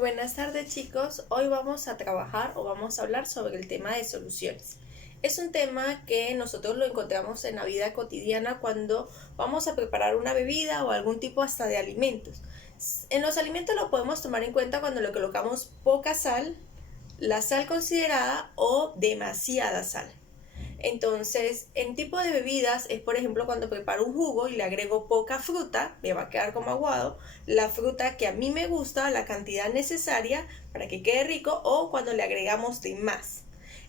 buenas tardes, chicos. Hoy vamos a trabajar o vamos a hablar sobre el tema de soluciones. Es un tema que nosotros lo encontramos en la vida cotidiana cuando vamos a preparar una bebida o algún tipo hasta de alimentos. En los alimentos lo podemos tomar en cuenta cuando le colocamos poca sal, la sal considerada o demasiada sal. Entonces, en tipo de bebidas es, por ejemplo, cuando preparo un jugo y le agrego poca fruta, me va a quedar como aguado, la fruta que a mí me gusta, la cantidad necesaria para que quede rico, o cuando le agregamos de más.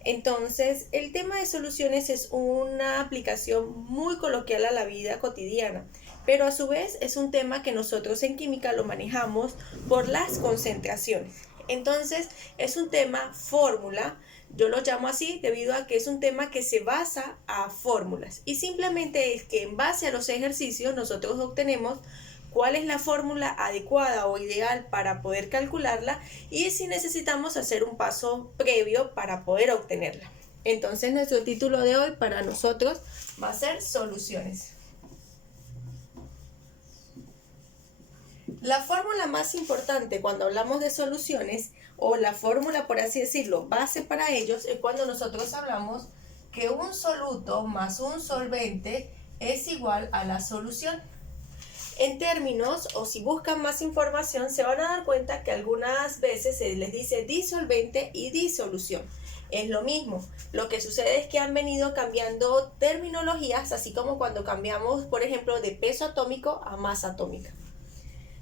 Entonces, el tema de soluciones es una aplicación muy coloquial a la vida cotidiana, pero a su vez es un tema que nosotros en química lo manejamos por las concentraciones. Entonces, es un tema fórmula. Yo lo llamo así debido a que es un tema que se basa a fórmulas y simplemente es que en base a los ejercicios nosotros obtenemos cuál es la fórmula adecuada o ideal para poder calcularla y si necesitamos hacer un paso previo para poder obtenerla. Entonces nuestro título de hoy para nosotros va a ser soluciones. La fórmula más importante cuando hablamos de soluciones, o la fórmula, por así decirlo, base para ellos, es cuando nosotros hablamos que un soluto más un solvente es igual a la solución. En términos, o si buscan más información, se van a dar cuenta que algunas veces se les dice disolvente y disolución. Es lo mismo. Lo que sucede es que han venido cambiando terminologías, así como cuando cambiamos, por ejemplo, de peso atómico a masa atómica.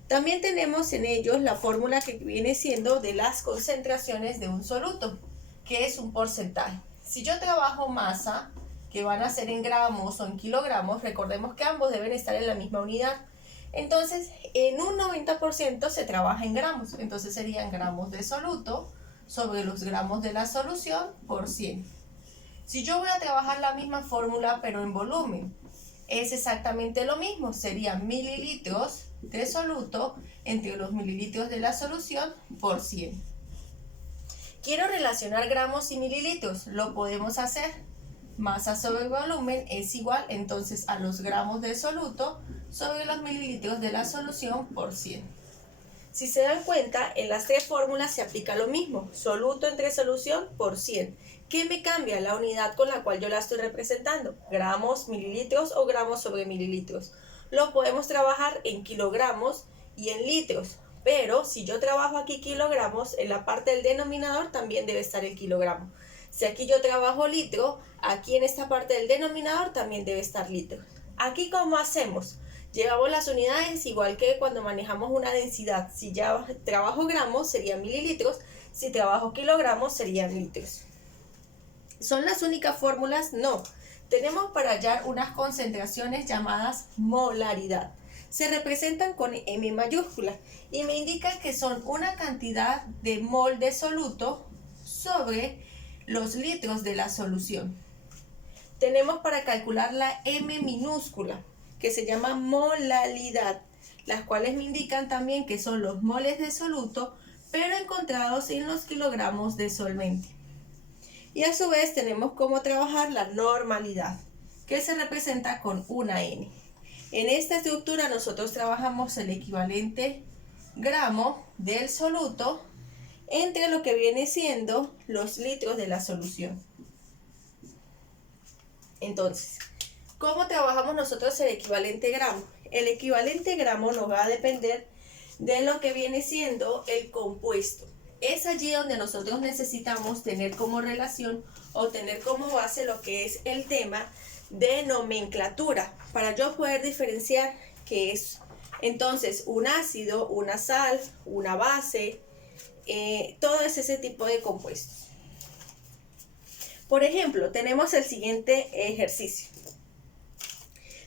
También tenemos en ellos la fórmula que viene siendo de las concentraciones de un soluto, que es un porcentaje. Si yo trabajo masa, que van a ser en gramos o en kilogramos, recordemos que ambos deben estar en la misma unidad. Entonces, en un 90% se trabaja en gramos, entonces serían gramos de soluto sobre los gramos de la solución por 100. Si yo voy a trabajar la misma fórmula pero en volumen, es exactamente lo mismo, serían mililitros de soluto entre los mililitros de la solución por 100. Quiero relacionar gramos y mililitros, lo podemos hacer. Masa sobre volumen es igual entonces a los gramos de soluto sobre los mililitros de la solución por 100. Si se dan cuenta, en las tres fórmulas se aplica lo mismo, soluto entre solución por 100. ¿Qué me cambia? La unidad con la cual yo la estoy representando, gramos, mililitros o gramos sobre mililitros. Lo podemos trabajar en kilogramos y en litros, pero si yo trabajo aquí kilogramos, en la parte del denominador también debe estar el kilogramo. Si aquí yo trabajo litro, aquí en esta parte del denominador también debe estar litro. Aquí, ¿cómo hacemos? Llevamos las unidades igual que cuando manejamos una densidad. Si ya trabajo gramos serían mililitros, si trabajo kilogramos serían litros. ¿Son las únicas fórmulas? No. Tenemos para hallar unas concentraciones llamadas molaridad. Se representan con M mayúscula y me indican que son una cantidad de mol de soluto sobre los litros de la solución. Tenemos para calcular la M minúscula, que se llama molalidad, las cuales me indican también que son los moles de soluto, pero encontrados en los kilogramos de solvente. Y a su vez tenemos cómo trabajar la normalidad, que se representa con una N. En esta estructura nosotros trabajamos el equivalente gramo del soluto entre lo que viene siendo los litros de la solución. Entonces, ¿cómo trabajamos nosotros el equivalente gramo? El equivalente gramo nos va a depender de lo que viene siendo el compuesto. Es allí donde nosotros necesitamos tener como relación o tener como base lo que es el tema de nomenclatura para yo poder diferenciar qué es. Entonces, un ácido, una sal, una base, todo es ese tipo de compuestos. Por ejemplo, tenemos el siguiente ejercicio.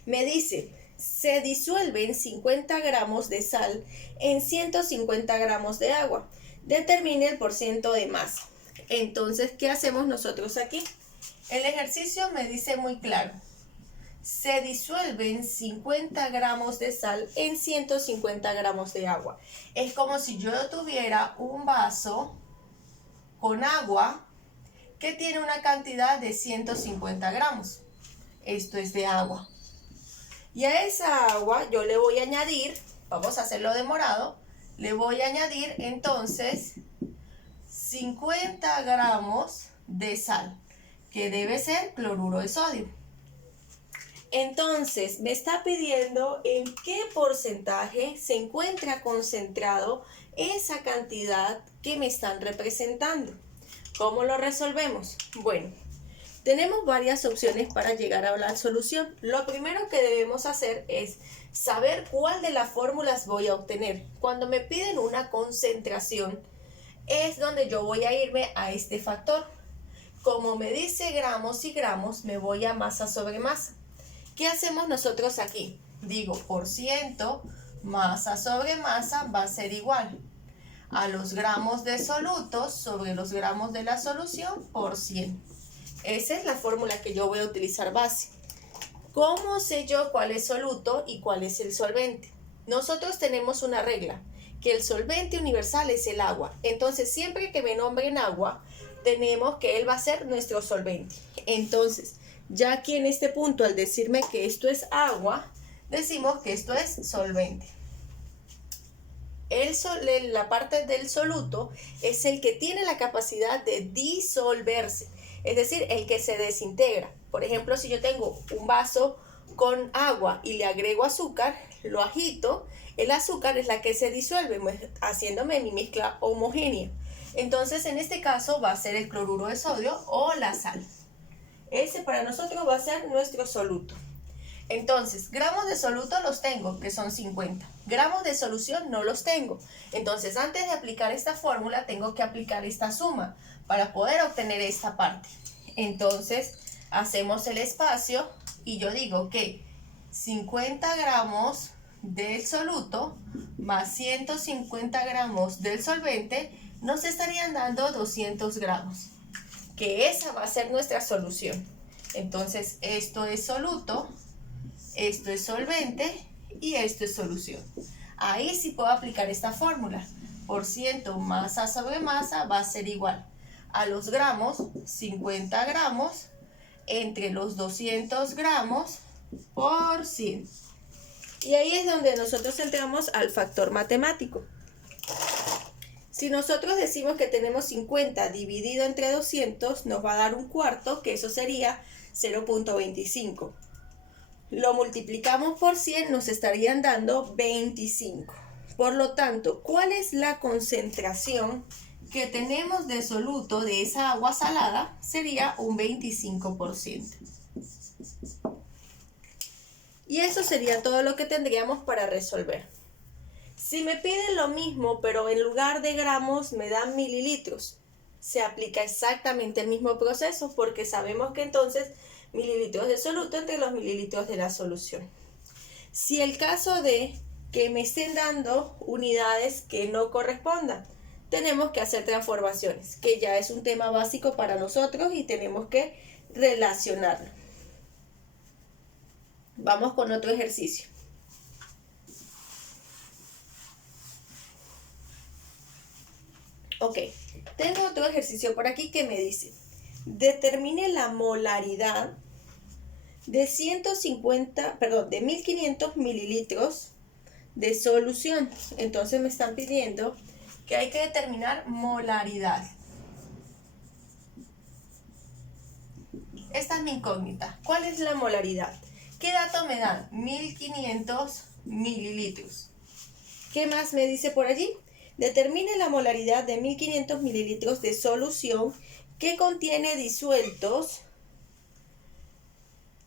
Me dice, se disuelven 50 gramos de sal en 150 gramos de agua. Determine el porcentaje de masa. Entonces, ¿qué hacemos nosotros aquí? El ejercicio me dice muy claro. Se disuelven 50 gramos de sal en 150 gramos de agua. Es como si yo tuviera un vaso con agua que tiene una cantidad de 150 gramos. Esto es de agua. Y a esa agua yo le voy a añadir, vamos a hacerlo de morado, le voy a añadir entonces 50 gramos de sal, que debe ser cloruro de sodio. Entonces, me está pidiendo en qué porcentaje se encuentra concentrado esa cantidad que me están representando. ¿Cómo lo resolvemos? Bueno, tenemos varias opciones para llegar a la solución. Lo primero que debemos hacer es saber cuál de las fórmulas voy a obtener. Cuando me piden una concentración, es donde yo voy a irme a este factor. Como me dice gramos y gramos, me voy a masa sobre masa. ¿Qué hacemos nosotros aquí? Digo, por ciento, masa sobre masa va a ser igual a los gramos de solutos sobre los gramos de la solución por 100. Esa es la fórmula que yo voy a utilizar base. ¿Cómo sé yo cuál es soluto y cuál es el solvente? Nosotros tenemos una regla, que el solvente universal es el agua. Entonces, siempre que me nombren agua, tenemos que él va a ser nuestro solvente. Entonces, ya aquí en este punto, al decirme que esto es agua, decimos que esto es solvente. La parte del soluto es el que tiene la capacidad de disolverse, es decir, el que se desintegra. Por ejemplo, si yo tengo un vaso con agua y le agrego azúcar, lo agito, el azúcar es la que se disuelve, haciéndome mi mezcla homogénea. Entonces, en este caso va a ser el cloruro de sodio o la sal. Ese para nosotros va a ser nuestro soluto. Entonces, gramos de soluto los tengo, que son 50. Gramos de solución no los tengo. Entonces, antes de aplicar esta fórmula, tengo que aplicar esta suma para poder obtener esta parte. Entonces, hacemos el espacio y yo digo que 50 gramos del soluto más 150 gramos del solvente nos estarían dando 200 gramos. Que esa va a ser nuestra solución. Entonces, esto es soluto, esto es solvente y esto es solución. Ahí sí puedo aplicar esta fórmula. Por ciento masa sobre masa va a ser igual a los gramos, 50 gramos, entre los 200 gramos por 100. Y ahí es donde nosotros entramos al factor matemático. Si nosotros decimos que tenemos 50 dividido entre 200, nos va a dar un cuarto, que eso sería 0.25. Lo multiplicamos por 100, nos estarían dando 25. Por lo tanto, ¿cuál es la concentración que tenemos de soluto de esa agua salada? Sería un 25%. Y eso sería todo lo que tendríamos para resolver. Si me piden lo mismo, pero en lugar de gramos me dan mililitros, se aplica exactamente el mismo proceso, porque sabemos que entonces mililitros de soluto entre los mililitros de la solución. Si el caso de que me estén dando unidades que no correspondan, tenemos que hacer transformaciones, que ya es un tema básico para nosotros y tenemos que relacionarlo. Vamos con otro ejercicio. Ok, tengo otro ejercicio por aquí que me dice, determine la molaridad de 1500 mililitros de solución. Entonces me están pidiendo que hay que determinar molaridad. Esta es mi incógnita. ¿Cuál es la molaridad? ¿Qué dato me dan? 1500 mililitros. ¿Qué más me dice por allí? Determine la molaridad de 1500 mililitros de solución que contiene disueltos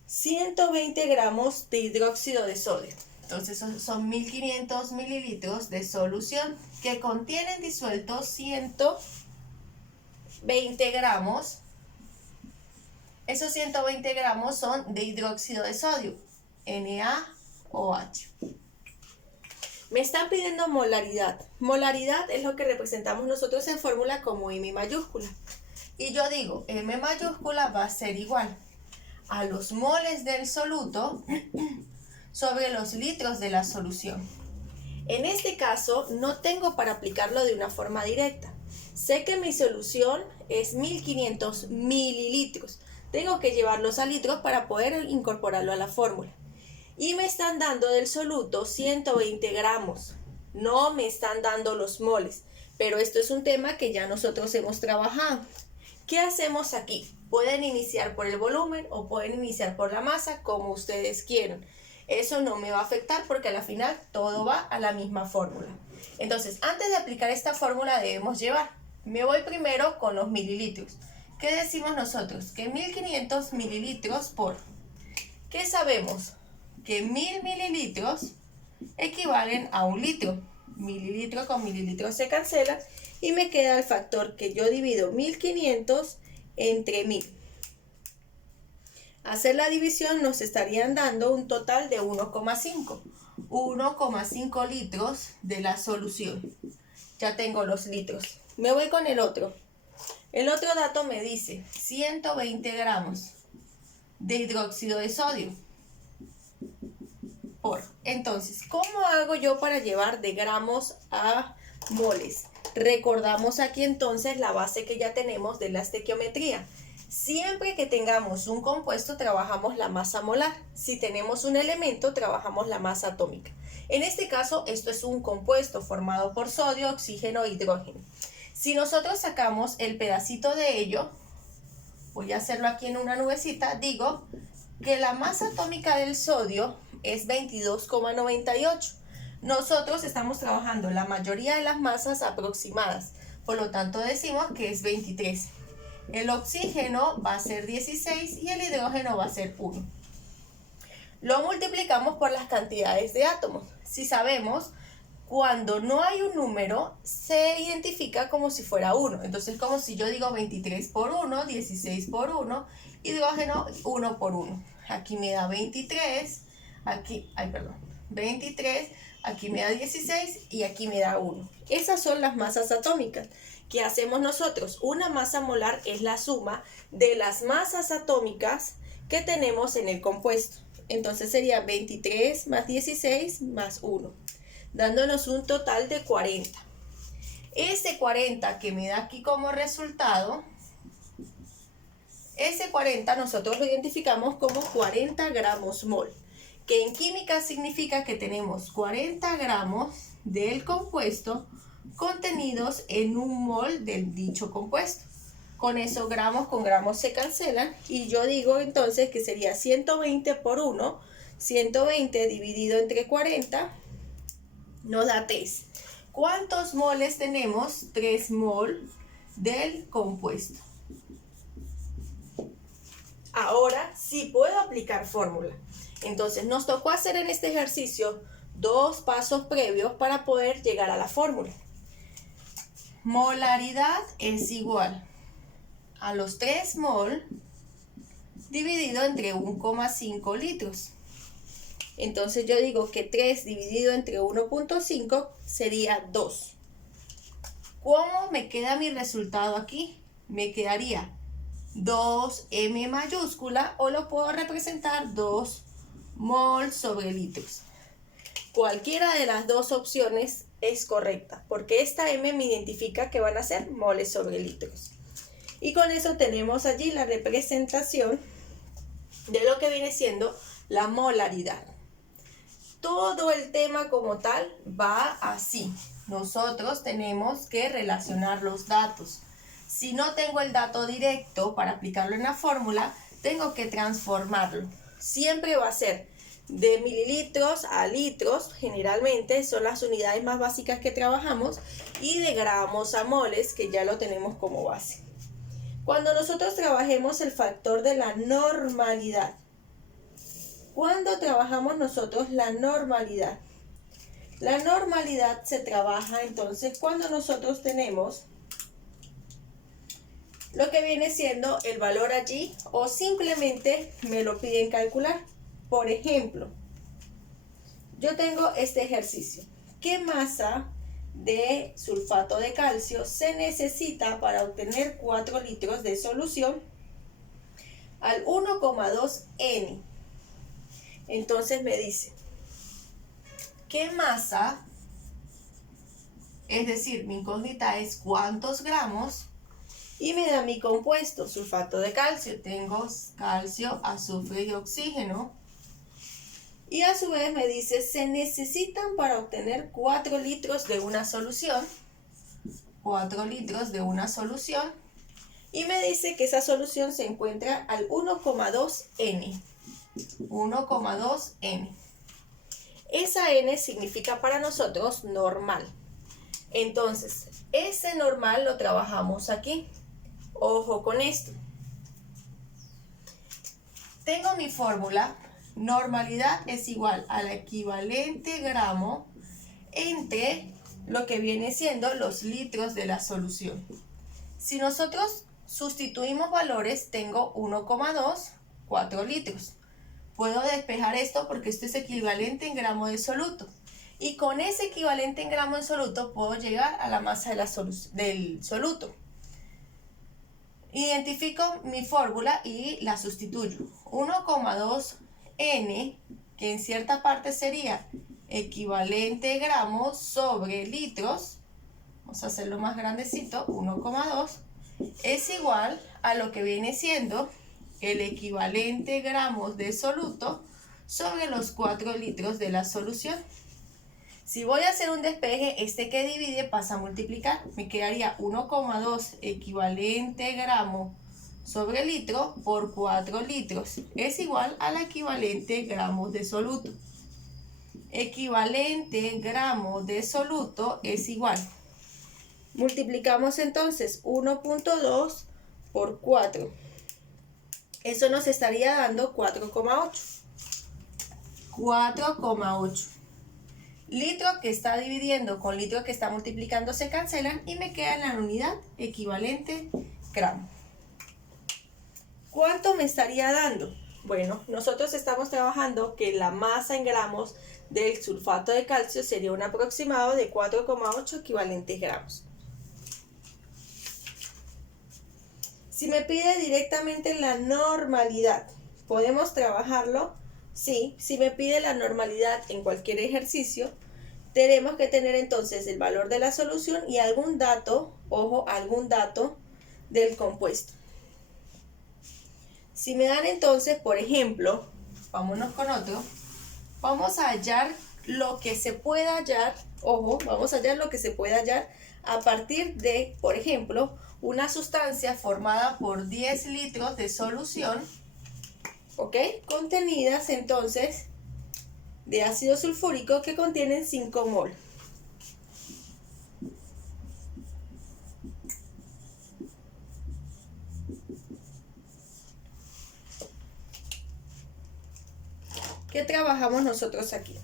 120 gramos de hidróxido de sodio. Entonces son 1500 mililitros de solución que contienen disueltos 120 gramos. Esos 120 gramos son de hidróxido de sodio, NaOH. Me están pidiendo molaridad. Molaridad es lo que representamos nosotros en fórmula como M mayúscula. Y yo digo, M mayúscula va a ser igual a los moles del soluto sobre los litros de la solución. En este caso, no tengo para aplicarlo de una forma directa. Sé que mi solución es 1500 mililitros. Tengo que llevarlos a litros para poder incorporarlo a la fórmula. Y me están dando del soluto 120 gramos. no me están dando los moles. Pero esto es un tema que ya nosotros hemos trabajado. ¿Qué hacemos aquí? Pueden iniciar por el volumen o pueden iniciar por la masa, como ustedes quieran. Eso no me va a afectar porque a la final todo va a la misma fórmula. Entonces, antes de aplicar esta fórmula debemos llevar. Me voy primero con los mililitros. ¿Qué decimos nosotros? Que 1500 mililitros por... ¿Qué sabemos? Que 1000 mililitros equivalen a 1 litro. Mililitro con mililitro se cancela y me queda el factor que yo divido 1500 entre 1000. Hacer la división nos estarían dando un total de 1,5. 1,5 litros de la solución. Ya tengo los litros. Me voy con el otro. El otro dato me dice 120 gramos de hidróxido de sodio por. Entonces, ¿cómo hago yo para llevar de gramos a moles? Recordamos aquí entonces la base que ya tenemos de la estequiometría. Siempre que tengamos un compuesto, trabajamos la masa molar. Si tenemos un elemento, trabajamos la masa atómica. En este caso, esto es un compuesto formado por sodio, oxígeno e hidrógeno. Si nosotros sacamos el pedacito de ello, voy a hacerlo aquí en una nubecita, digo que la masa atómica del sodio es 22,98. Nosotros estamos trabajando la mayoría de las masas aproximadas, por lo tanto decimos que es 23. El oxígeno va a ser 16 y el hidrógeno va a ser 1. Lo multiplicamos por las cantidades de átomos. Si sabemos, cuando no hay un número, se identifica como si fuera 1. Entonces, como si yo digo 23 por 1, 16 por 1, hidrógeno 1 por 1. Aquí me da 23, aquí, 23, aquí me da 16 y aquí me da 1. Esas son las masas atómicas. ¿Qué hacemos nosotros? Una masa molar es la suma de las masas atómicas que tenemos en el compuesto. Entonces sería 23 más 16 más 1, dándonos un total de 40. Ese 40 que me da aquí como resultado, ese 40 nosotros lo identificamos como 40 gramos mol, que en química significa que tenemos 40 gramos del compuesto contenidos en un mol del dicho compuesto. Con eso gramos con gramos se cancelan y yo digo entonces que sería 120 por 1, 120 dividido entre 40 nos da 3. ¿Cuántos moles tenemos? 3 mol del compuesto. Ahora sí puedo aplicar fórmula. Entonces nos tocó hacer en este ejercicio 2 pasos previos para poder llegar a la fórmula. Molaridad es igual a los 3 mol dividido entre 1,5 litros. Entonces yo digo que 3 dividido entre 1,5 sería 2. ¿Cómo me queda mi resultado aquí? Me quedaría 2m mayúscula o lo puedo representar 2 mol sobre litros. Cualquiera de las dos opciones es correcta, porque esta m me identifica que van a ser moles sobre litros. Y con eso tenemos allí la representación de lo que viene siendo la molaridad. Todo el tema como tal va así. Nosotros tenemos que relacionar los datos. Si no tengo el dato directo para aplicarlo en la fórmula, tengo que transformarlo. Siempre va a ser de mililitros a litros, generalmente son las unidades más básicas que trabajamos, y de gramos a moles, que ya lo tenemos como base. Cuando nosotros trabajemos el factor de la normalidad, ¿cuándo trabajamos nosotros la normalidad? La normalidad se trabaja entonces cuando nosotros tenemos lo que viene siendo el valor allí o simplemente me lo piden calcular. Por ejemplo, yo tengo este ejercicio. ¿Qué masa de sulfato de calcio se necesita para obtener 4 litros de solución al 1,2 N? Entonces me dice, ¿qué masa? Es decir, mi incógnita es cuántos gramos y me da mi compuesto, sulfato de calcio. Tengo calcio, azufre y oxígeno. Y a su vez me dice, se necesitan para obtener 4 litros de una solución. 4 litros de una solución. Y me dice que esa solución se encuentra al 1,2 N. 1,2 N. Esa N significa para nosotros normal. Entonces, ese normal lo trabajamos aquí. Ojo con esto. Tengo mi fórmula. Normalidad es igual al equivalente gramo entre lo que viene siendo los litros de la solución. Si nosotros sustituimos valores, tengo 1,2, 4 litros. Puedo despejar esto porque esto es equivalente en gramo de soluto. Y con ese equivalente en gramo de soluto puedo llegar a la masa del soluto. Identifico mi fórmula y la sustituyo. 1,2 N, que en cierta parte sería equivalente gramos sobre litros. Vamos a hacerlo más grandecito, 1,2. Es igual a lo que viene siendo el equivalente gramos de soluto sobre los 4 litros de la solución. Si voy a hacer un despeje, este que divide pasa a multiplicar. Me quedaría 1,2 equivalente gramo sobre litro por 4 litros. Es igual al equivalente gramos de soluto. Equivalente gramo de soluto es igual. Multiplicamos entonces 1,2 por 4. Eso nos estaría dando 4,8. 4,8. Litro que está dividiendo con litro que está multiplicando se cancelan y me queda la unidad equivalente gramo. ¿Cuánto me estaría dando? Bueno, nosotros estamos trabajando que la masa en gramos del sulfato de calcio sería un aproximado de 4,8 equivalentes gramos. Si me pide directamente la normalidad, ¿podemos trabajarlo? Sí, si me pide la normalidad en cualquier ejercicio, tenemos que tener entonces el valor de la solución y algún dato, ojo, algún dato del compuesto. Si me dan entonces, por ejemplo, vámonos con otro, vamos a hallar lo que se pueda hallar, ojo, vamos a hallar lo que se pueda hallar a partir de, por ejemplo, una sustancia formada por 10 litros de solución, ¿ok? Contenidas entonces de ácido sulfúrico que contienen 5 mol. ¿Qué trabajamos nosotros aquí?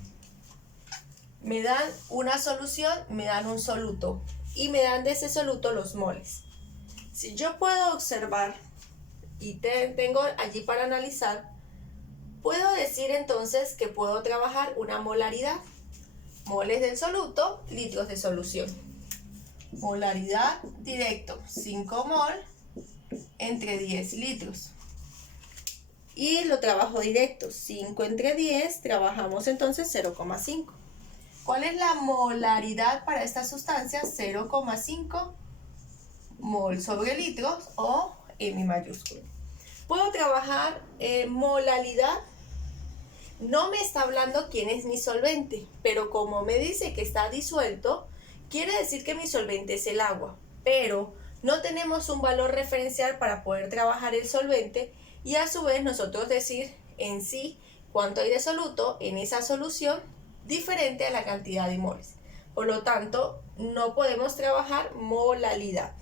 Me dan una solución, me dan un soluto y me dan de ese soluto los moles. Si yo puedo observar y tengo allí para analizar, puedo decir entonces que puedo trabajar una molaridad. Moles del soluto, litros de solución. Molaridad directo, 5 mol entre 10 litros. Y lo trabajo directo, 5 entre 10, trabajamos entonces 0,5. ¿Cuál es la molaridad para esta sustancia? 0,5 mol sobre litros o M mayúsculo. Puedo trabajar molaridad. No me está hablando quién es mi solvente, pero como me dice que está disuelto, quiere decir que mi solvente es el agua, pero no tenemos un valor referencial para poder trabajar el solvente y a su vez nosotros decir en sí cuánto hay de soluto en esa solución diferente a la cantidad de moles. Por lo tanto, no podemos trabajar molaridad.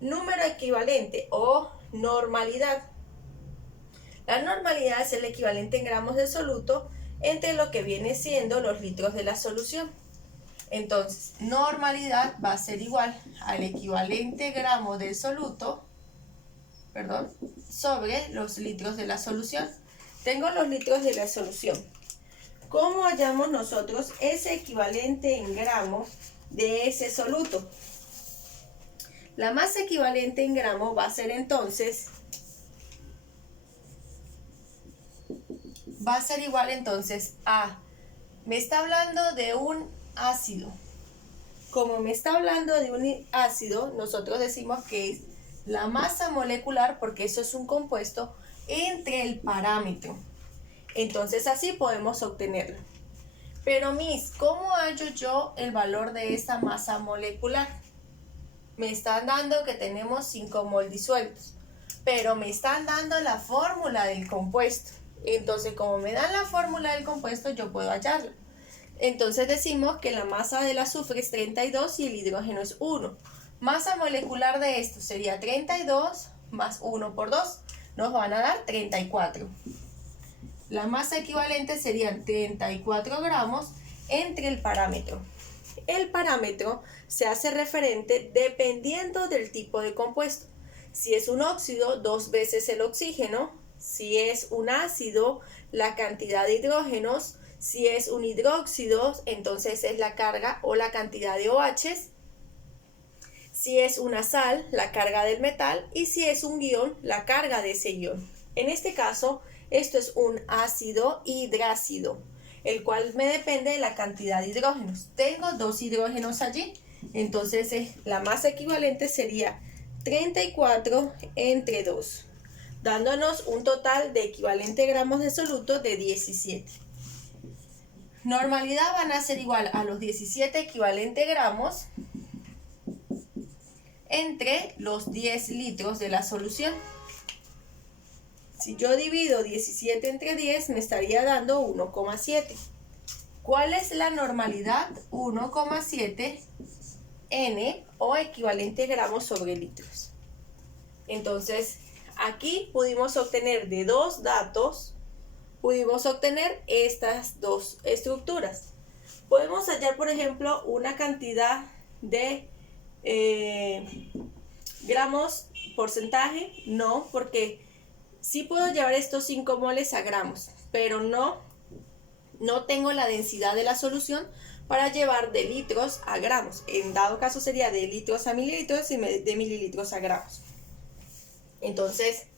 Número equivalente o normalidad. La normalidad es el equivalente en gramos de soluto entre lo que viene siendo los litros de la solución. Entonces, normalidad va a ser igual al equivalente gramo del soluto, sobre los litros de la solución. Tengo los litros de la solución. ¿Cómo hallamos nosotros ese equivalente en gramos de ese soluto? La masa equivalente en gramos va a ser entonces, igual entonces a, me está hablando de un ácido. Como me está hablando de un ácido, nosotros decimos que es la masa molecular, porque eso es un compuesto, entre el parámetro. Entonces así podemos obtenerlo. Pero Miss, ¿cómo hallo yo el valor de esta masa molecular? Me están dando que tenemos 5 mol disueltos, pero me están dando la fórmula del compuesto. Entonces, como me dan la fórmula del compuesto, yo puedo hallarla. Entonces decimos que la masa del azufre es 32 y el hidrógeno es 1. Masa molecular de esto sería 32 más 1 por 2. Nos van a dar 34. La masa equivalente serían 34 gramos entre el parámetro. El parámetro se hace referente dependiendo del tipo de compuesto. Si es un óxido, 2 veces el oxígeno. Si es un ácido, la cantidad de hidrógenos. Si es un hidróxido, entonces es la carga o la cantidad de OHs. Si es una sal, la carga del metal. Y si es un ion, la carga de ese ion. En este caso, esto es un ácido hidrácido, el cual me depende de la cantidad de hidrógenos. Tengo 2 hidrógenos allí, entonces la masa equivalente sería 34 entre 2, dándonos un total de equivalente gramos de soluto de 17. Normalidad van a ser igual a los 17 equivalente gramos entre los 10 litros de la solución. Si yo divido 17 entre 10, me estaría dando 1,7. ¿Cuál es la normalidad? 1,7 N o equivalente gramos sobre litros. Entonces, aquí pudimos obtener de 2 datos, pudimos obtener estas 2 estructuras. Podemos hallar, por ejemplo, una cantidad de gramos, porcentaje, no, porque sí puedo llevar estos 5 moles a gramos, pero no tengo la densidad de la solución para llevar de litros a gramos. En dado caso sería de litros a mililitros y de mililitros a gramos. Entonces,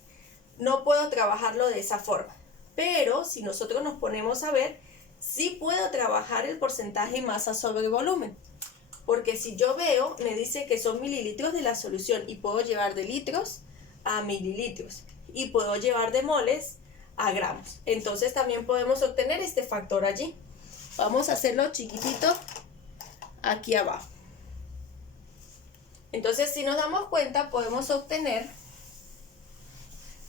no puedo trabajarlo de esa forma. Pero si nosotros nos ponemos a ver, sí puedo trabajar el porcentaje masa sobre volumen. Porque si yo veo, me dice que son mililitros de la solución y puedo llevar de litros a mililitros. Y puedo llevar de moles a gramos. Entonces también podemos obtener este factor allí. Vamos a hacerlo chiquitito aquí abajo. Entonces, si nos damos cuenta, podemos obtener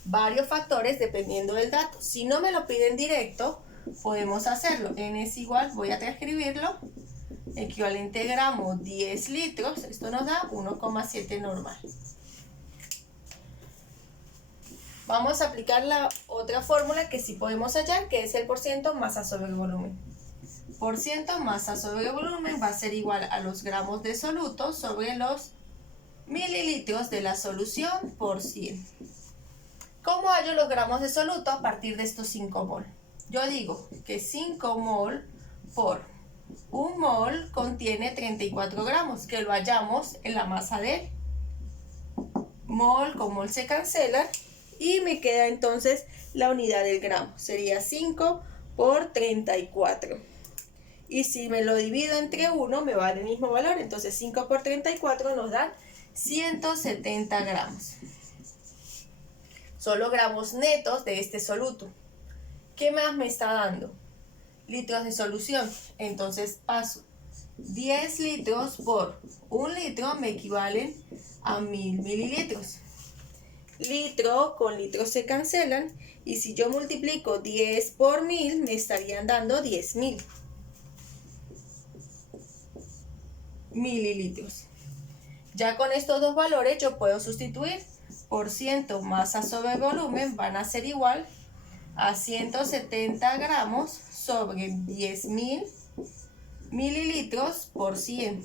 varios factores dependiendo del dato. Si no me lo piden directo, podemos hacerlo. N es igual, voy a transcribirlo, equivalente gramo 10 litros. Esto nos da 1,7 normal. Vamos a aplicar la otra fórmula que sí podemos hallar, que es el porciento masa sobre volumen. Porciento masa sobre volumen va a ser igual a los gramos de soluto sobre los mililitros de la solución por 100. ¿Cómo hallo los gramos de soluto a partir de estos 5 mol? Yo digo que 5 mol por 1 mol contiene 34 gramos, que lo hallamos en la masa de él. Mol con mol se cancela. Y me queda entonces la unidad del gramo. Sería 5 por 34. Y si me lo divido entre 1, me va a dar el mismo valor. Entonces 5 por 34 nos da 170 gramos. Son los gramos netos de este soluto. ¿Qué más me está dando? Litros de solución. Entonces paso 10 litros por 1 litro me equivalen a 1000 mililitros. Litro con litro se cancelan y si yo multiplico 10 por 1000 me estarían dando 10.000 mililitros. Ya con estos dos valores yo puedo sustituir. Porciento masa sobre volumen van a ser igual a 170 gramos sobre 10.000 mililitros por 100.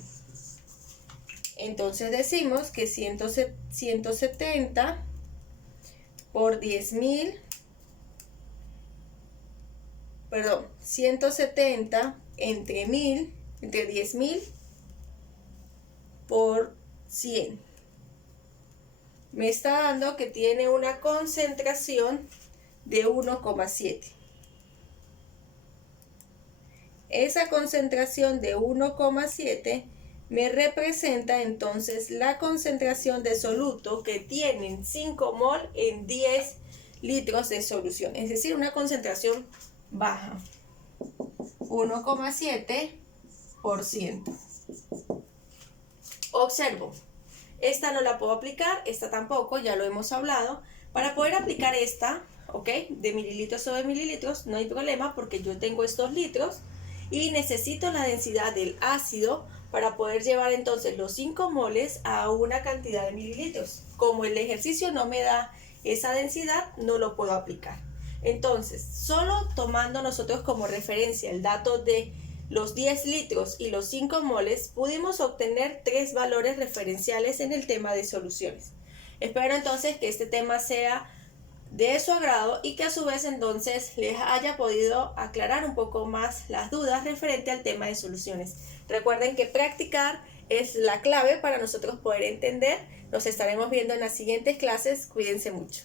Entonces decimos que 170 por 10.000, perdón, 170 entre 1000, entre 10.000 por 100. Me está dando que tiene una concentración de 1,7. Esa concentración de 1,7 me representa entonces la concentración de soluto que tienen 5 mol en 10 litros de solución. Es decir, una concentración baja 1,7%. Observo, esta no la puedo aplicar, esta tampoco, ya lo hemos hablado. Para poder aplicar esta, ¿ok? De mililitros sobre mililitros, no hay problema porque yo tengo estos litros y necesito la densidad del ácido para poder llevar entonces los 5 moles a una cantidad de mililitros. Como el ejercicio no me da esa densidad, no lo puedo aplicar. Entonces, solo tomando nosotros como referencia el dato de los 10 litros y los 5 moles, pudimos obtener 3 valores referenciales en el tema de soluciones. Espero entonces que este tema sea de su agrado y que a su vez entonces les haya podido aclarar un poco más las dudas referente al tema de soluciones. Recuerden que practicar es la clave para nosotros poder entender. Nos estaremos viendo en las siguientes clases. Cuídense mucho.